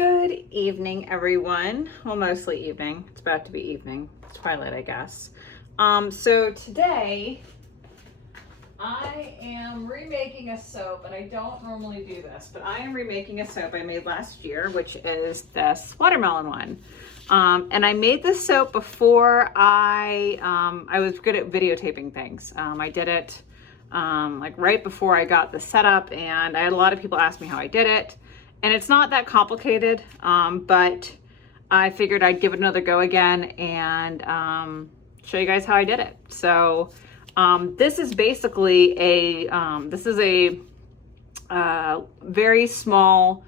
Good evening, everyone. Well, mostly evening. It's about to be evening. It's twilight, I guess. So today I am remaking a soap, and I don't normally do this, but I am remaking a soap I made last year, which is this watermelon one. And I made this soap before I was good at videotaping things. I did it like right before I got the setup, and I had a lot of people ask me how I did it. And it's not that complicated, but I figured I'd give it another go again and show you guys how I did it. So this is basically a very small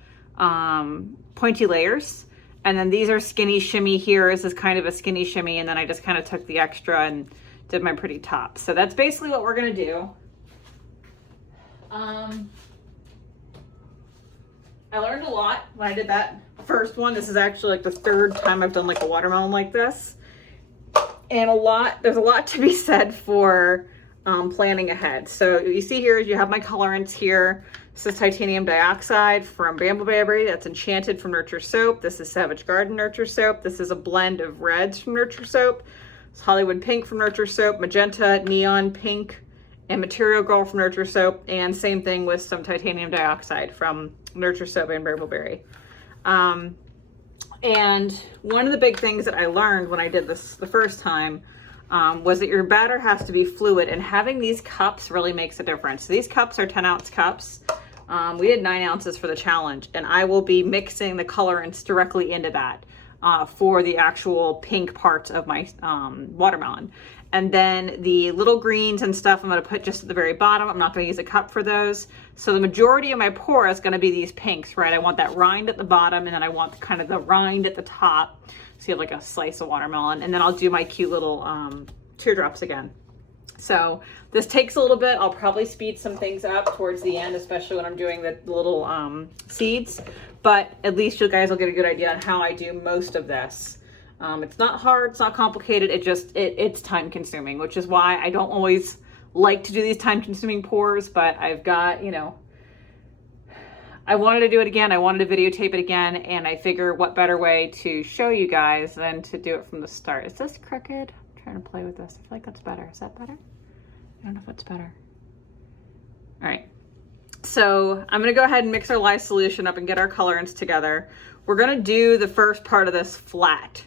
pointy layers. And then these are skinny shimmy here. This is kind of a skinny shimmy. And then I just kind of took the extra and did my pretty top. So that's basically what we're going to do. I learned a lot when I did that first one. This is actually like the third time I've done like a watermelon like this. And there's a lot to be said for planning ahead. So you see here, you have my colorants here. This is titanium dioxide from Brambleberry. That's Enchanted from Nurture Soap. This is Savage Garden Nurture Soap. This is a blend of reds from Nurture Soap. It's Hollywood Pink from Nurture Soap, Magenta, Neon Pink, and Material Girl from Nurture Soap. And same thing with some titanium dioxide from Nurture Soap and Brambleberry. And one of the big things that I learned when I did this the first time was that your batter has to be fluid, and having these cups really makes a difference. These cups are 10-ounce cups. We did 9 ounces for the challenge, and I will be mixing the colorants directly into that for the actual pink parts of my watermelon. And then the little greens and stuff I'm going to put just at the very bottom. I'm not going to use a cup for those. So the majority of my pour is going to be these pinks, right? I want that rind at the bottom, and then I want kind of the rind at the top. So you have like a slice of watermelon. And then I'll do my cute little teardrops again. So this takes a little bit. I'll probably speed some things up towards the end, especially when I'm doing the little seeds. But at least you guys will get a good idea on how I do most of this. It's not hard, it's not complicated, it's time consuming, which is why I don't always like to do these time consuming pours, but I've got, I wanted to do it again, I wanted to videotape it again, and I figure what better way to show you guys than to do it from the start. Is this crooked? I'm trying to play with this. I feel like that's better. Is that better? I don't know if it's better. All right. So I'm gonna go ahead and mix our lye solution up and get our colorants together. We're gonna do the first part of this flat.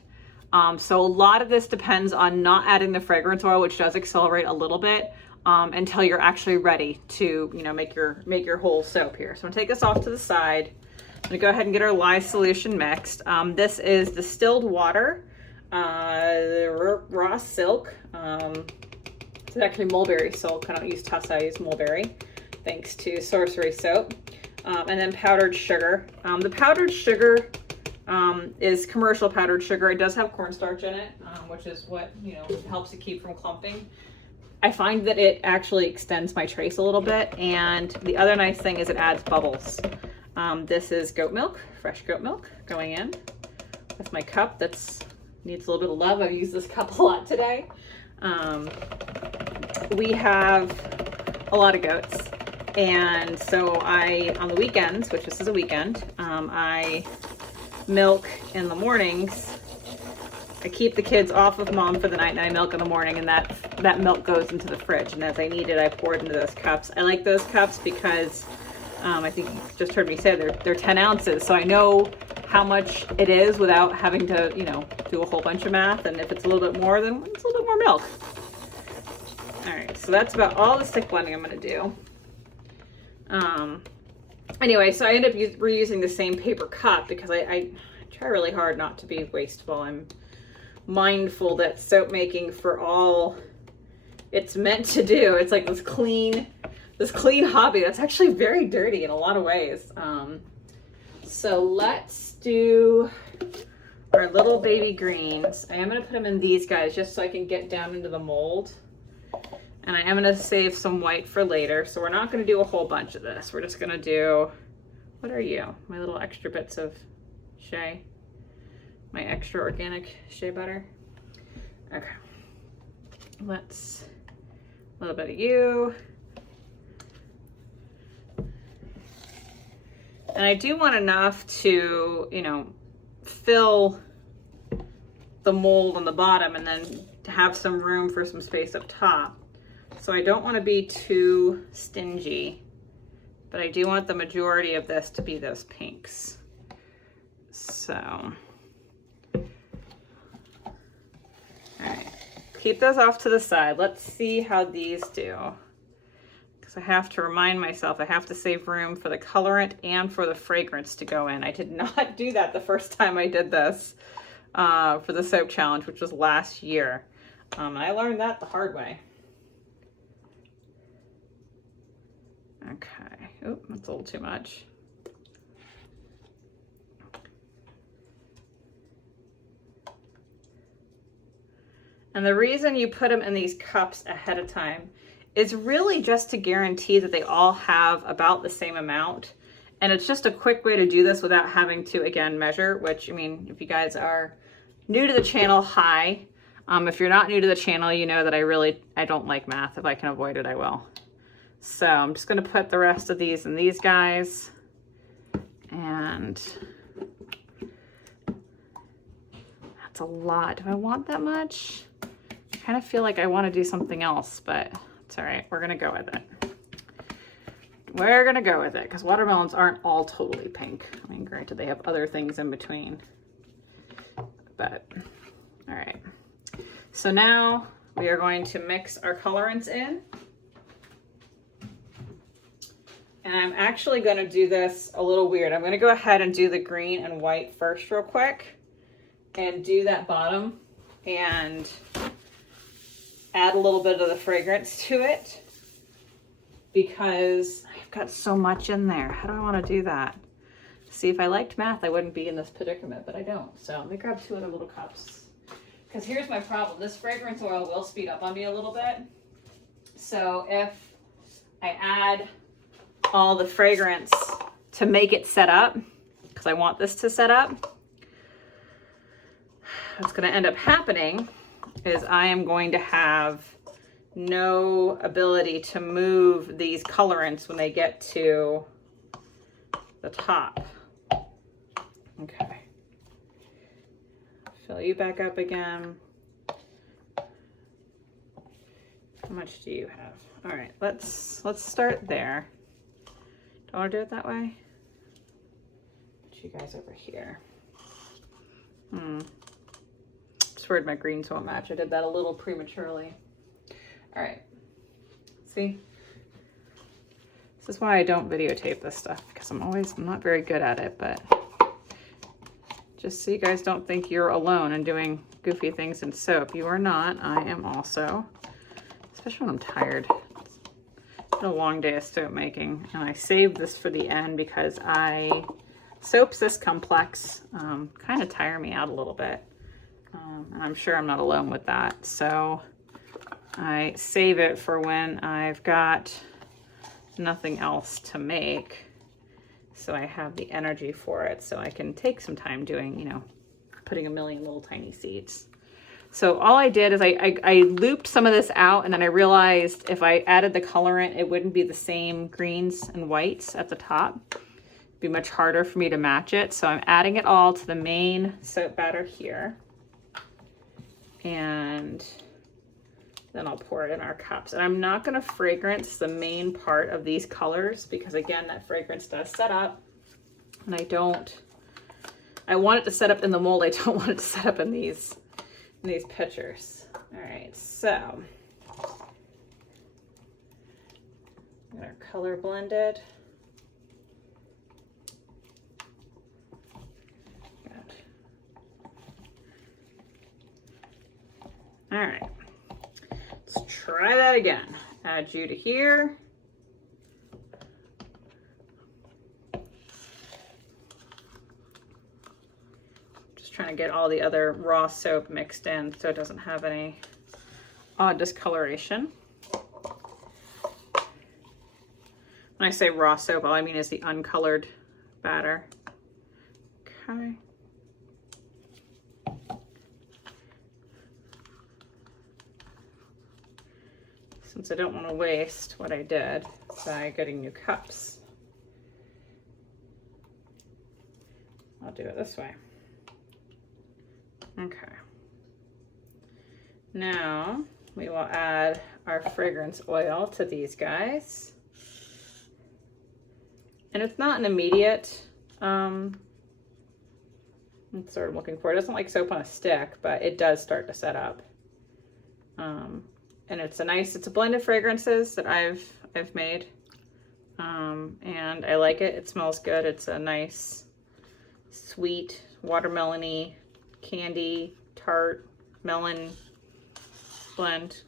So a lot of this depends on not adding the fragrance oil, which does accelerate a little bit until you're actually ready to, make your whole soap here. So I'm gonna take this off to the side. I'm gonna go ahead and get our lye solution mixed. This is distilled water, raw silk. It's actually mulberry silk. I don't use tussa, I use mulberry, thanks to Sorcery Soap. And then powdered sugar. The powdered sugar is commercial powdered sugar. It does have cornstarch in it, which is what, helps it keep from clumping. I find that it actually extends my trace a little bit. And the other nice thing is it adds bubbles. This is goat milk, fresh goat milk going in with my cup. Needs a little bit of love. I've used this cup a lot today. We have a lot of goats. And so on the weekends, which this is a weekend, I milk in the mornings. I keep the kids off of mom for the night, and I milk in the morning, and that milk goes into the fridge. And as I need it, I pour it into those cups. I like those cups because I think you just heard me say they're 10 ounces. So I know how much it is without having to, do a whole bunch of math. And if it's a little bit more, then it's a little bit more milk. All right, so that's about all the stick blending I'm going to do. Anyway, so I end up reusing the same paper cup because I try really hard not to be wasteful. I'm mindful that soap making, for all it's meant to do, it's like this clean hobby that's actually very dirty in a lot of ways. So let's do our little baby greens. I am going to put them in these guys just so I can get down into the mold. And I am going to save some white for later. So we're not going to do a whole bunch of this. We're just going to do, what are you? My little extra bits of shea. My extra organic shea butter. Okay. A little bit of you. And I do want enough to, you know, fill the mold on the bottom and then to have some room for some space up top. So I don't want to be too stingy, but I do want the majority of this to be those pinks. So, all right, keep those off to the side. Let's see how these do. Because I have to remind myself, I have to save room for the colorant and for the fragrance to go in. I did not do that the first time I did this for the soap challenge, which was last year. I learned that the hard way. Okay, oh, that's a little too much. And the reason you put them in these cups ahead of time is really just to guarantee that they all have about the same amount. And it's just a quick way to do this without having to, again, measure, which, I mean, if you guys are new to the channel, hi. If you're not new to the channel, you know that I don't like math. If I can avoid it, I will. So I'm just going to put the rest of these in these guys. And that's a lot. Do I want that much? I kind of feel like I want to do something else, but it's all right. We're going to go with it. We're going to go with it because watermelons aren't all totally pink. I mean, granted, they have other things in between. But, all right. So now we are going to mix our colorants in. And I'm actually going to do this a little weird. I'm going to go ahead and do the green and white first real quick and do that bottom and add a little bit of the fragrance to it because I've got so much in there. How do I want to do that? See, if I liked math, I wouldn't be in this predicament, but I don't. So let me grab 2 other little cups. Because here's my problem. This fragrance oil will speed up on me a little bit. So if I add all the fragrance to make it set up, because I want this to set up, what's going to end up happening is I am going to have no ability to move these colorants when they get to the top. Okay. Fill you back up again. How much do you have? All right, let's start there. Don't want to do it that way? Put you guys over here. Just worried my greens won't match. I did that a little prematurely. All right. See? This is why I don't videotape this stuff, because I'm not very good at it, but just so you guys don't think you're alone in doing goofy things in soap. You are not. I am also, especially when I'm tired. It's been a long day of soap making, and I saved this for the end because soaps this complex kind of tire me out a little bit. And I'm sure I'm not alone with that. So I save it for when I've got nothing else to make. So I have the energy for it. So I can take some time doing, you know, putting a million little tiny seeds. So all I did is I looped some of this out, and then I realized if I added the colorant, it wouldn't be the same greens and whites at the top. It'd be much harder for me to match it. So I'm adding it all to the main soap batter here. And then I'll pour it in our cups. And I'm not gonna fragrance the main part of these colors because again, that fragrance does set up. And I want it to set up in the mold. I don't want it to set up in these pitchers. All right, so get our color blended. All right, let's try that again. Add you to here. Just trying to get all the other raw soap mixed in so it doesn't have any odd discoloration. When I say raw soap, all I mean is the uncolored batter. Okay. Since I don't want to waste what I did by getting new cups. I'll do it this way. Okay. Now we will add our fragrance oil to these guys. And it's not an immediate, that's what I'm looking for. It doesn't like soap on a stick, but it does start to set up. And it's a blend of fragrances that I've made. And I like it. It smells good. It's a nice, sweet, watermelony, candy, tart, melon blend.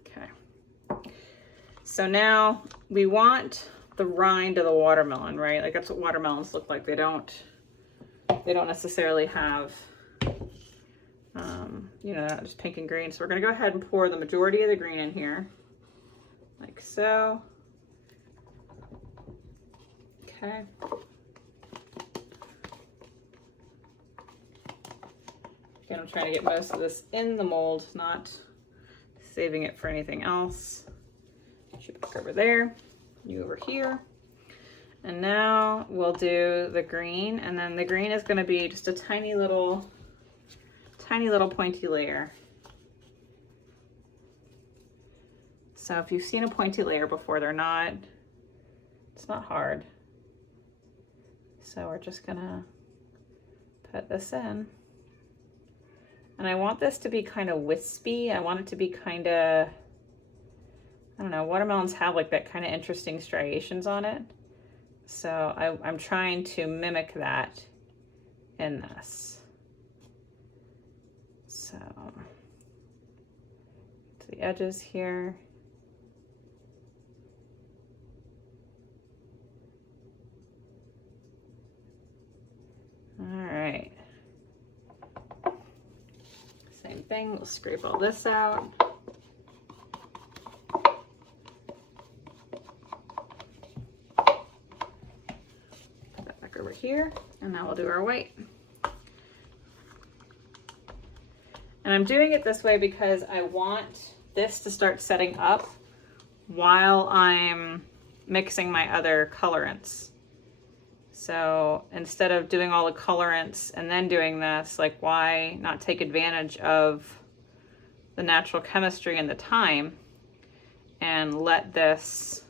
Okay. So now we want the rind of the watermelon, right? Like that's what watermelons look like. They don't necessarily have, you know, just pink and green. So we're gonna go ahead and pour the majority of the green in here, like so. Okay. Again, I'm trying to get most of this in the mold, not saving it for anything else. Shoot back over there, you over here. And now we'll do the green, and then the green is gonna be just a tiny little pointy layer. So if you've seen a pointy layer before, it's not hard. So we're just gonna put this in. And I want this to be kind of wispy. I want it to be kind of, I don't know, watermelons have like that kind of interesting striations on it. So I'm trying to mimic that in this. So to the edges here. All right. Same thing, we'll scrape all this out. Put that back over here, and now we'll do our white. And I'm doing it this way because I want this to start setting up while I'm mixing my other colorants. So instead of doing all the colorants and then doing this, like why not take advantage of the natural chemistry and the time and let this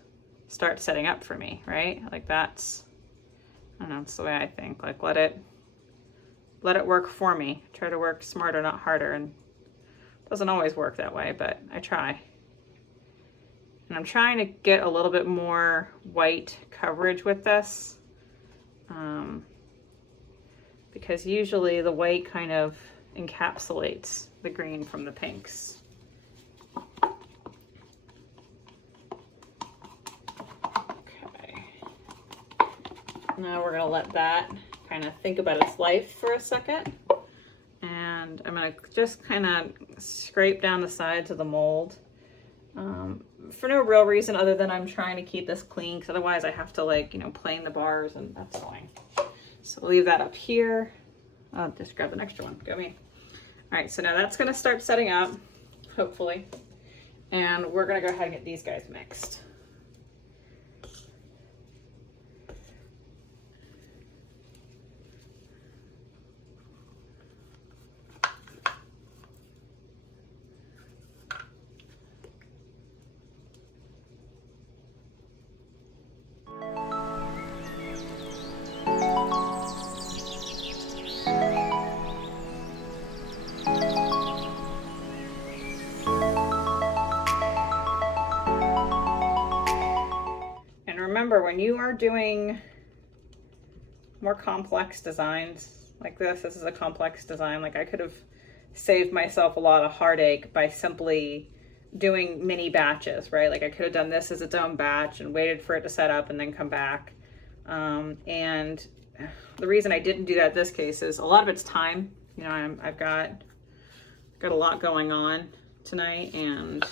start setting up for me, right? Like that's, I don't know, it's the way I think. Like let it work for me. Try to work smarter, not harder. And it doesn't always work that way, but I try. And I'm trying to get a little bit more white coverage with this. Because usually the white kind of encapsulates the green from the pinks. Okay. Now we're gonna let that kind of think about its life for a second. And I'm gonna just kind of scrape down the sides of the mold. For no real reason other than I'm trying to keep this clean, because otherwise I have to like, you know, plane the bars and that's annoying. So we'll leave that up here. I'll just grab the extra one, go me. All right, so now that's gonna start setting up, hopefully. And we're gonna go ahead and get these guys mixed. Remember, when you are doing more complex designs like this is a complex design. Like I could have saved myself a lot of heartache by simply doing mini batches, right? Like I could have done this as its own batch and waited for it to set up and then come back. And the reason I didn't do that in this case is a lot of it's time. You know, I've got a lot going on tonight, and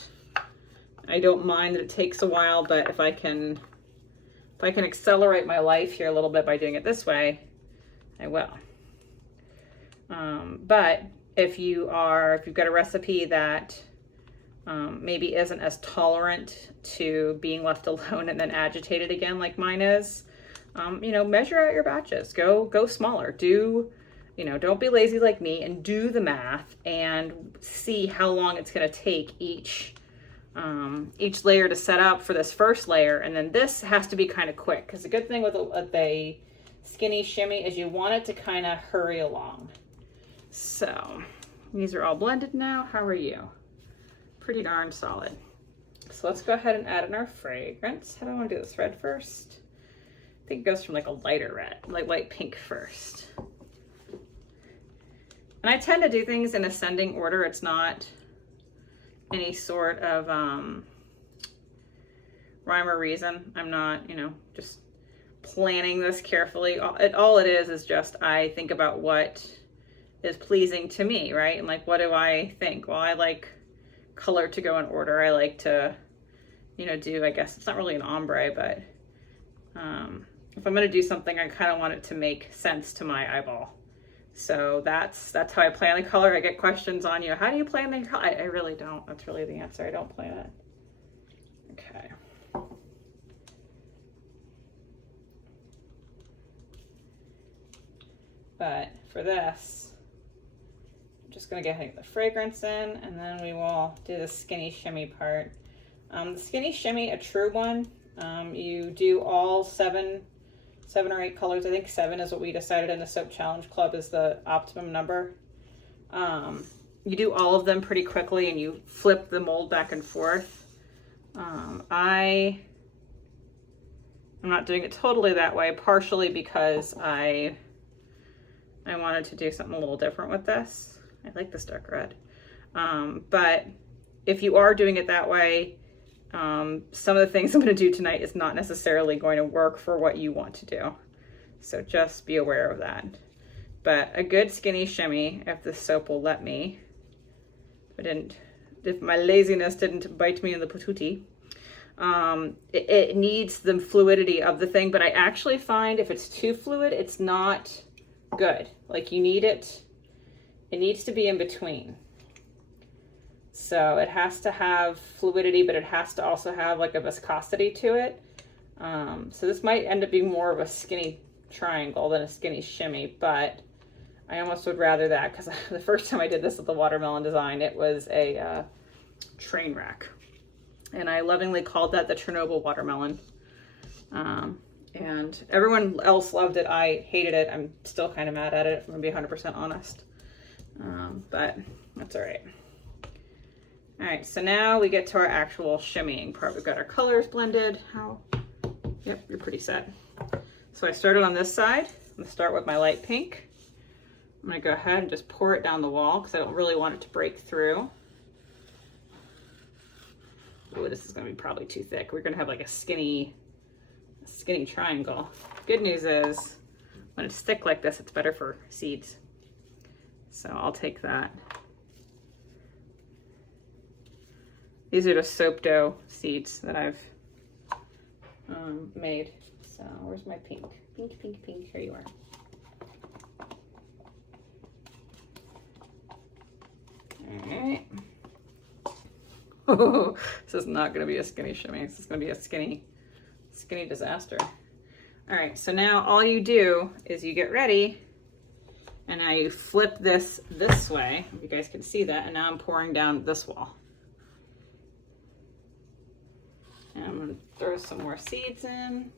I don't mind that it takes a while, but if I can accelerate my life here a little bit by doing it this way, I will. But if you've got a recipe that maybe isn't as tolerant to being left alone and then agitated again like mine is, You know, measure out your batches. Go smaller. Do, you know, don't be lazy like me and do the math and see how long it's going to take each layer to set up for this first layer. And then this has to be kind of quick, because the good thing with a skinny shimmy is you want it to kind of hurry along. So these are all blended now. How are you? Pretty darn solid. So let's go ahead and add in our fragrance. How do I want to do this? Red first? I think it goes from like a lighter red, like light pink first. And I tend to do things in ascending order. It's not any sort of rhyme or reason. I'm not, you know, just planning this carefully. All it is just I think about what is pleasing to me, right? And like, what do I think? Well, I like color to go in order. I like to, you know, do, I guess it's not really an ombre, but if I'm going to do something, I kind of want it to make sense to my eyeball. So that's how I plan the color. I get questions on, you know, how do you plan the color? I really don't. That's really the answer. I don't plan it. Okay. But for this, I'm just going to get the fragrance in, and then we will do the skinny shimmy part. The skinny shimmy, a true one, you do all seven or eight colors. I think 7 is what we decided in the Soap Challenge Club is the optimum number. You do all of them pretty quickly and you flip the mold back and forth. I'm not doing it totally that way, partially because I wanted to do something a little different with this. I like this dark red. But if you are doing it that way, some of the things I'm going to do tonight is not necessarily going to work for what you want to do. So just be aware of that. But a good skinny shimmy, if the soap will let me, if my laziness didn't bite me in the patootie, it needs the fluidity of the thing. But I actually find if it's too fluid, it's not good. Like you need it needs to be in between. So it has to have fluidity, but it has to also have like a viscosity to it. So this might end up being more of a skinny triangle than a skinny shimmy, but I almost would rather that, because the first time I did this with the watermelon design, it was a train wreck. And I lovingly called that the Chernobyl watermelon. And everyone else loved it. I hated it. I'm still kind of mad at it, if I'm gonna be 100% honest. But that's all right. All right, so now we get to our actual shimmying part. We've got our colors blended. Yep, you're pretty set. So I started on this side. I'm gonna start with my light pink. I'm gonna go ahead and just pour it down the wall because I don't really want it to break through. Oh, this is gonna be probably too thick. We're gonna have like a skinny triangle. Good news is when it's thick like this, it's better for seeds. So I'll take that. These are just soap dough seeds that I've made. So where's my pink? Pink, pink, pink. Here you are. All right. Oh, this is not going to be a skinny shimmy. This is going to be a skinny disaster. All right. So now all you do is you get ready, and now you flip this way. If you guys can see that. And now I'm pouring down this wall. And I'm going to throw some more seeds in.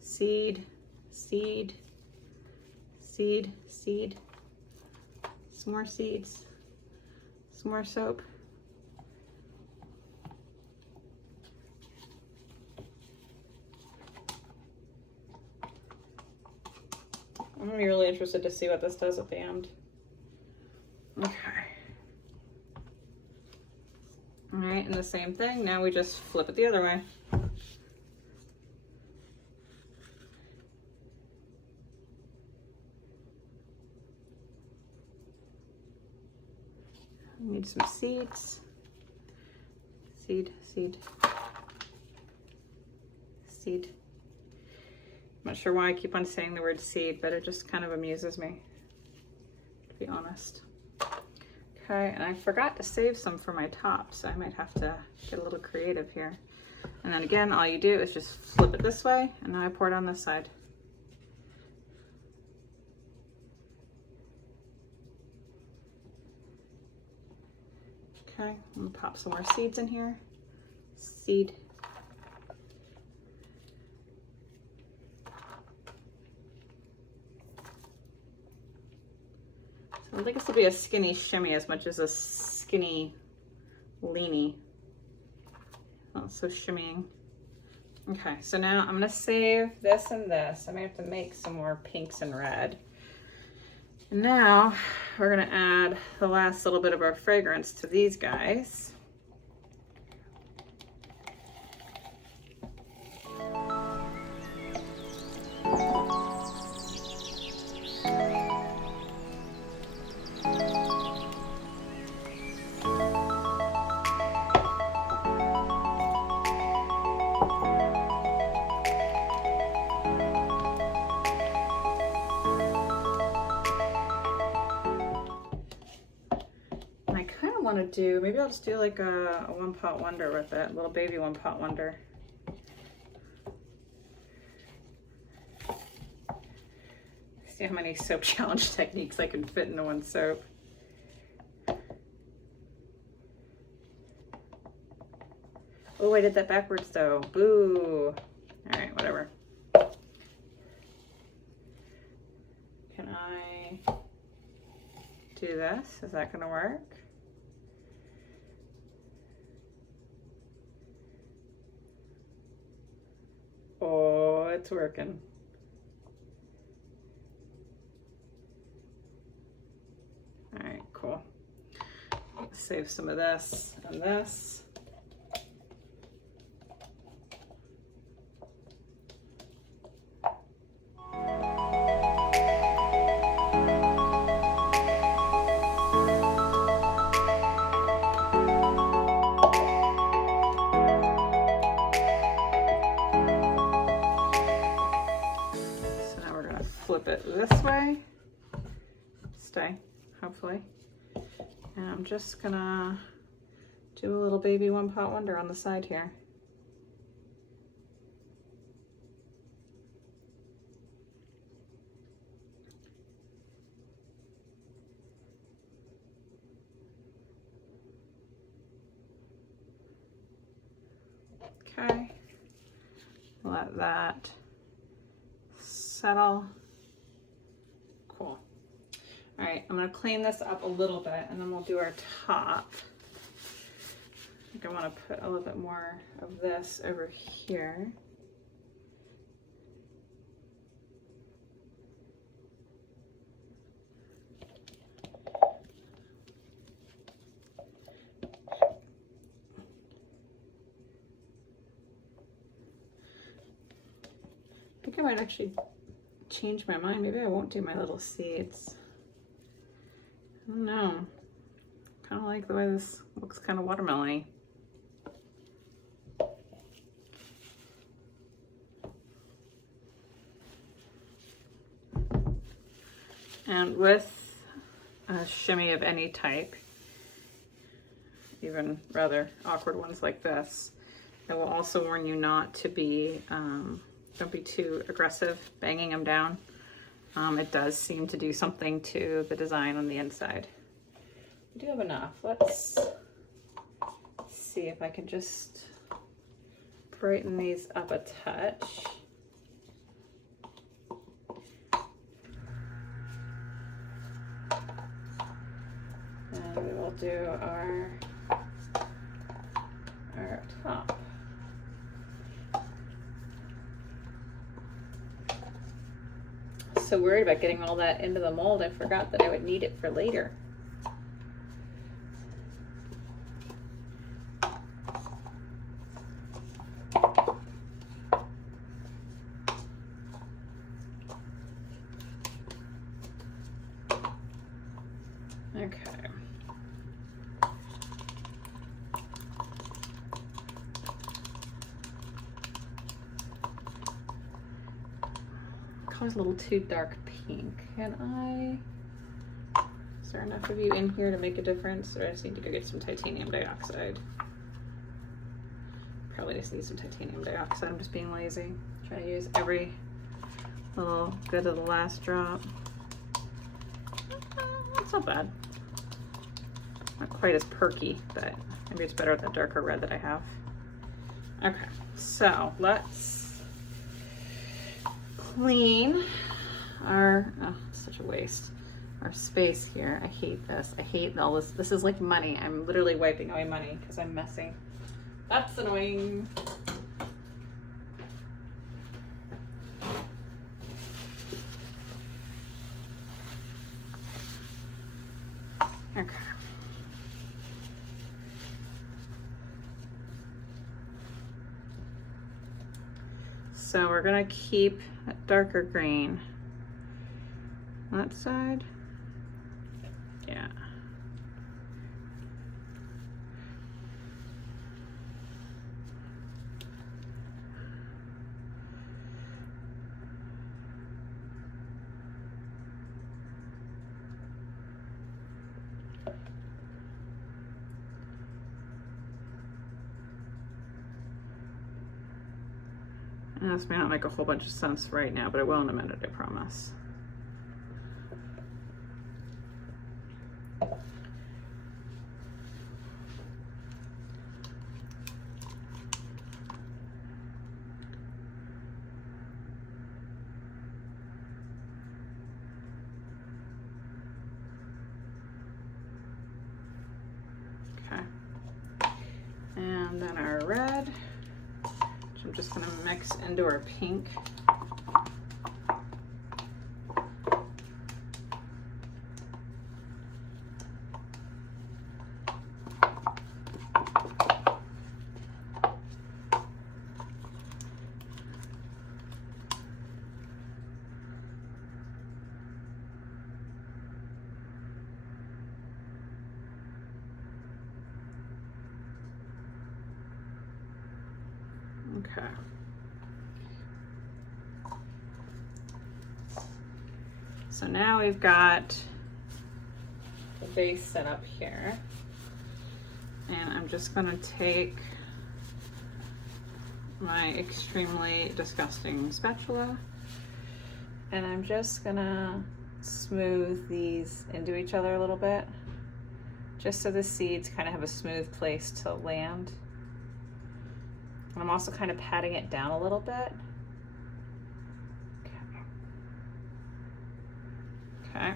Seed, seed, seed, seed. Some more seeds. Some more soap. I'm going to be really interested to see what this does at the end. Okay. All right, and the same thing. Now we just flip it the other way. We need some seeds. Seed, seed, seed. I'm not sure why I keep on saying the word seed, but it just kind of amuses me, to be honest. Okay, and I forgot to save some for my top, so I might have to get a little creative here. And then again, all you do is just flip it this way, and now I pour it on this side. Okay, I'm gonna pop some more seeds in here. Seed. So I think this will be a skinny shimmy as much as a skinny leany. Oh, so shimmying. Okay, so now I'm gonna save this and this. I may have to make some more pinks and red. And now we're gonna add the last little bit of our fragrance to these guys. Want to do, maybe I'll just do like a one pot wonder with it, a little baby one pot wonder. See how many soap challenge techniques I can fit into one soap. Oh, I did that backwards though. Boo. All right, whatever. Can I do this? Is that gonna work? Oh, it's working. All right, cool. Save some of this and this. Flip it this way, stay, hopefully. And I'm just gonna do a little baby one pot wonder on the side here. Okay, let that settle. Cool. All right, I'm gonna clean this up a little bit and then we'll do our top. I think I wanna put a little bit more of this over here. I think I might actually change my mind. Maybe I won't do my little seeds. I don't know. Kind of like the way this looks, kind of watermelon-y. And with a shimmy of any type, even rather awkward ones like this, I will also warn you not to be don't be too aggressive banging them down. It does seem to do something to the design on the inside. We do have enough. Let's see if I can just brighten these up a touch. And we will do our top. So worried about getting all that into the mold, I forgot that I would need it for later. Okay. Color's a little too dark pink. Can I Is there enough of you in here to make a difference, or I just need to go get some titanium dioxide? Probably just need some titanium dioxide. I'm just being lazy. Try to use every little bit of the last drop. That's not bad. Not quite as perky, but maybe it's better with the darker red that I have. Okay, so let's clean our, oh, such a waste, our space here. I hate this. I hate all this. This is like money. I'm literally wiping away money because I'm messy. That's annoying. Okay. So we're gonna keep that darker green on that side. Yeah. And this may not make a whole bunch of sense right now, but it will in a minute, I promise. Okay. And then our red, which I'm just gonna mix into our pink. Okay. So now we've got the base set up here. And I'm just gonna take my extremely disgusting spatula and I'm just gonna smooth these into each other a little bit, just so the seeds kind of have a smooth place to land. And I'm also kind of patting it down a little bit. Okay.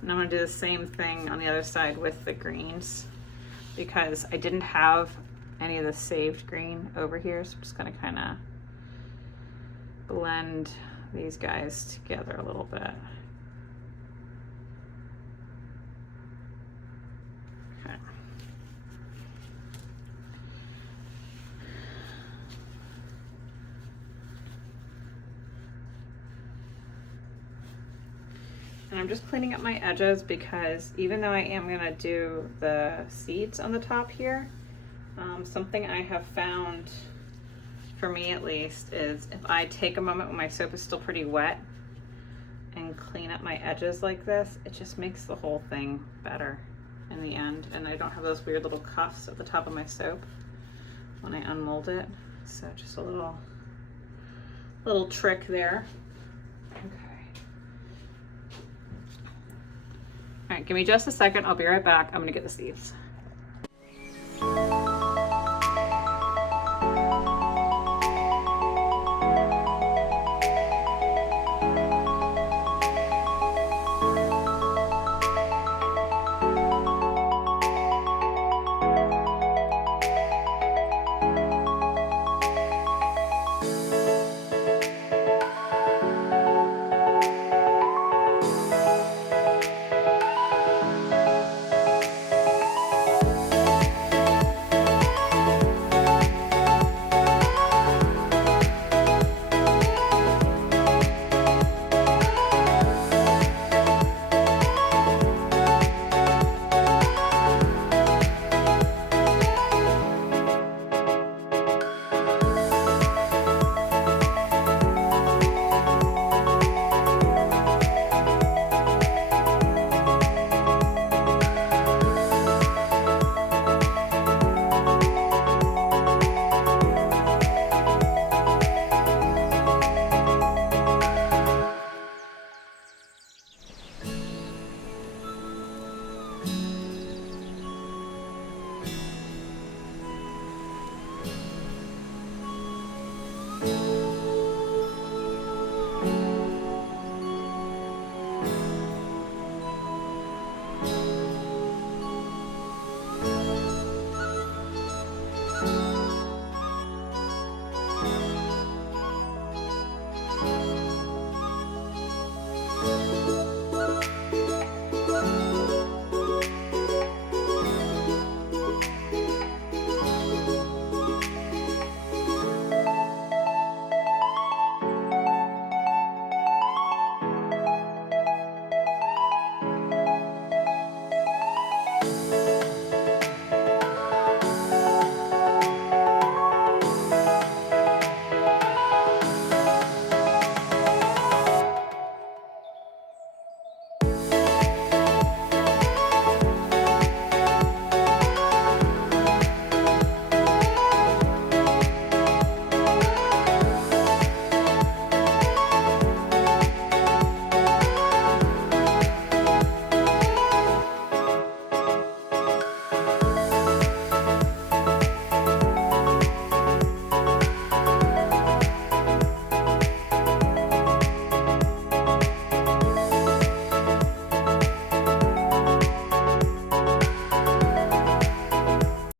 And I'm gonna do the same thing on the other side with the greens because I didn't have any of the saved green over here. So I'm just gonna kind of blend these guys together a little bit. Okay. And I'm just cleaning up my edges because even though I am gonna do the seeds on the top here, something I have found, for me at least, is if I take a moment when my soap is still pretty wet and clean up my edges like this, it just makes the whole thing better in the end. And I don't have those weird little cuffs at the top of my soap when I unmold it. So just a little trick there. Okay. All right, give me just a second. I'll be right back. I'm gonna get the seeds.